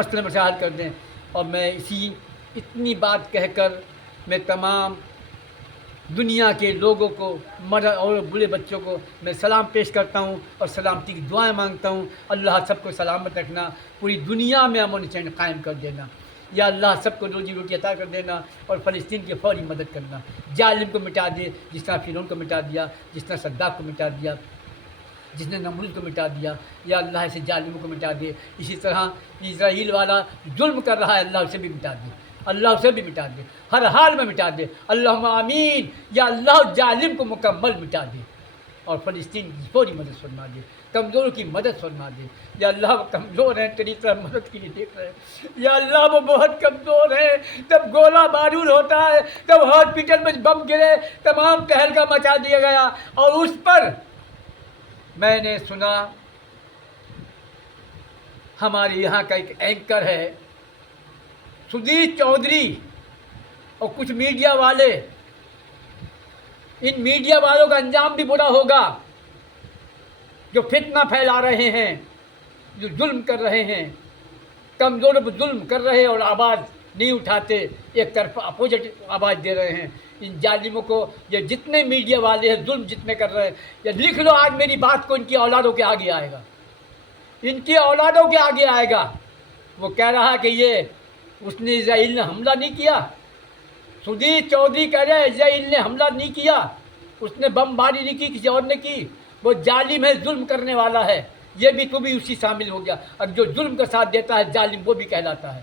مسئلے مسائل کر دیں. اور میں اتنی بات کہہ کر میں تمام دنیا کے لوگوں کو، مرد اور بوڑھے بچوں کو میں سلام پیش کرتا ہوں اور سلامتی کی دعائیں مانگتا ہوں. اللہ سب کو سلامت رکھنا، پوری دنیا میں امن و چین قائم کر دینا. یا اللہ سب کو روزی روٹی عطا کر دینا اور فلسطین کی فوری مدد کرنا. ظالم کو مٹا دے، جس طرح فرعون کو مٹا دیا، جس طرح صداق کو مٹا دیا، جس نے نمرود کو مٹا دیا. یا اللہ ایسے ظالموں کو مٹا دے. اسی طرح اسرائیل والا ظلم کر رہا ہے، اللہ اسے بھی مٹا دے، اللہ اسے بھی مٹا دے، ہر حال میں مٹا دے. اللہم آمین. یا اللہ ظالم کو مکمل مٹا دے اور فلسطین کی فوری مدد فرما دے، کمزوروں کی مدد فرما دے. یا اللہ وہ کمزور ہیں، تیری طرف مدد کے لیے دیکھ رہے ہیں. یا اللہ وہ بہت کمزور ہیں. جب گولہ بارود ہوتا ہے، جب ہاسپٹل میں بم گرے، تمام تہلکہ مچا دیا گیا. اور اس پر میں نے سنا ہمارے یہاں کا ایک اینکر ہے سدیش چودھری اور کچھ میڈیا والے. ان میڈیا والوں کا انجام بھی برا ہوگا، جو فتنہ پھیلا رہے ہیں، جو ظلم کر رہے ہیں، کمزوروں پر ظلم کر رہے ہیں اور آواز نہیں اٹھاتے، ایک طرف اپوزٹ آواز دے رہے ہیں. ان ظالموں کو، یہ جتنے میڈیا والے ہیں ظلم جتنے کر رہے ہیں، یہ لکھ لو آج میری بات کو، ان کی اولادوں کے آگے آئے گا، ان کی اولادوں کے آگے آئے گا. وہ کہہ رہا کہ اس نے اسرائیل نے حملہ نہیں کیا. سدیش چودھری کہہ رہے اسرائیل نے حملہ نہیں کیا، اس نے بمباری نہیں کی، کسی اور نے کی. وہ ظالم ہے، ظلم کرنے والا ہے. یہ بھی تو بھی اسی شامل ہو گیا. اور جو ظلم کا ساتھ دیتا ہے ظالم، وہ بھی کہلاتا ہے.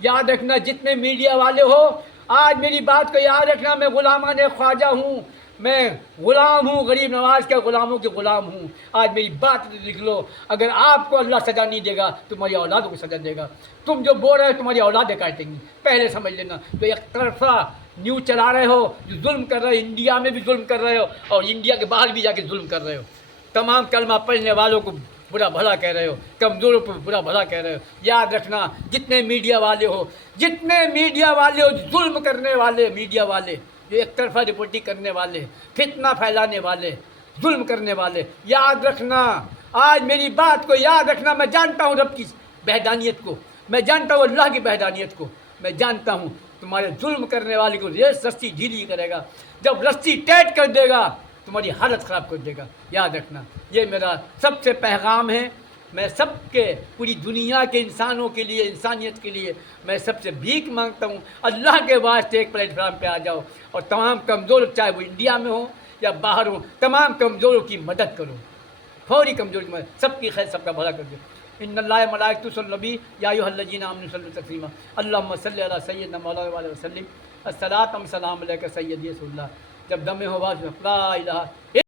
یاد رکھنا جتنے میڈیا والے ہو، آج میری بات کو یاد رکھنا. میں غلامان خواجہ ہوں، میں غلام ہوں، غریب نواز کے غلاموں کے غلام ہوں. آج میری بات لکھ لو. اگر آپ کو اللہ سزا نہیں دے گا، تمہاری اولادوں کو سزا دے گا. تم جو بول رہے ہو تمہاری اولادیں کاٹیں گی، پہلے سمجھ لینا. تو ایک طرفہ نیوز چلا رہے ہو، جو ظلم کر رہے ہو، انڈیا میں بھی ظلم کر رہے ہو اور انڈیا کے باہر بھی جا کے ظلم کر رہے ہو. تمام کلمہ پڑھنے والوں کو برا بھلا کہہ رہے ہو، کمزوروں پر برا بھلا کہہ رہے ہو. یاد رکھنا جتنے میڈیا والے ہو، ظلم کرنے والے میڈیا والے، جو ایک طرفہ رپورٹنگ کرنے والے، فتنہ پھیلانے والے، ظلم کرنے والے، یاد رکھنا. آج میری بات کو یاد رکھنا. میں جانتا ہوں رب کی وحدانیت کو، میں جانتا ہوں اللہ کی وحدانیت کو، میں جانتا ہوں تمہارے ظلم کرنے والے کو رسی ڈھیلی کرے گا. جب رسی ٹائٹ کر دے گا تمہاری حالت خراب کر دے گا. یاد رکھنا. یہ میرا سب سے پیغام ہے. میں سب کے، پوری دنیا کے انسانوں کے لیے، انسانیت کے لیے میں سب سے بھیک مانگتا ہوں. اللہ کے واسطے ایک پلیٹ فارم پہ آ جاؤ اور تمام کمزور، چاہے وہ انڈیا میں ہو یا باہر ہو، تمام کمزوروں کی مدد کرو، فوری کمزور کی مدد. سب کی خیر، سب کا بھلا کر دو. ان اللہ ملائکۃ یصلی النبی یا ایھا الذین آمنوا صلوا تسلیما. اللہم صلی علی سیدنا مولانا علیہ وسلم. الصلاۃ و السلام علیک سیدی رسول اللہ. جب دم ہو لا الہ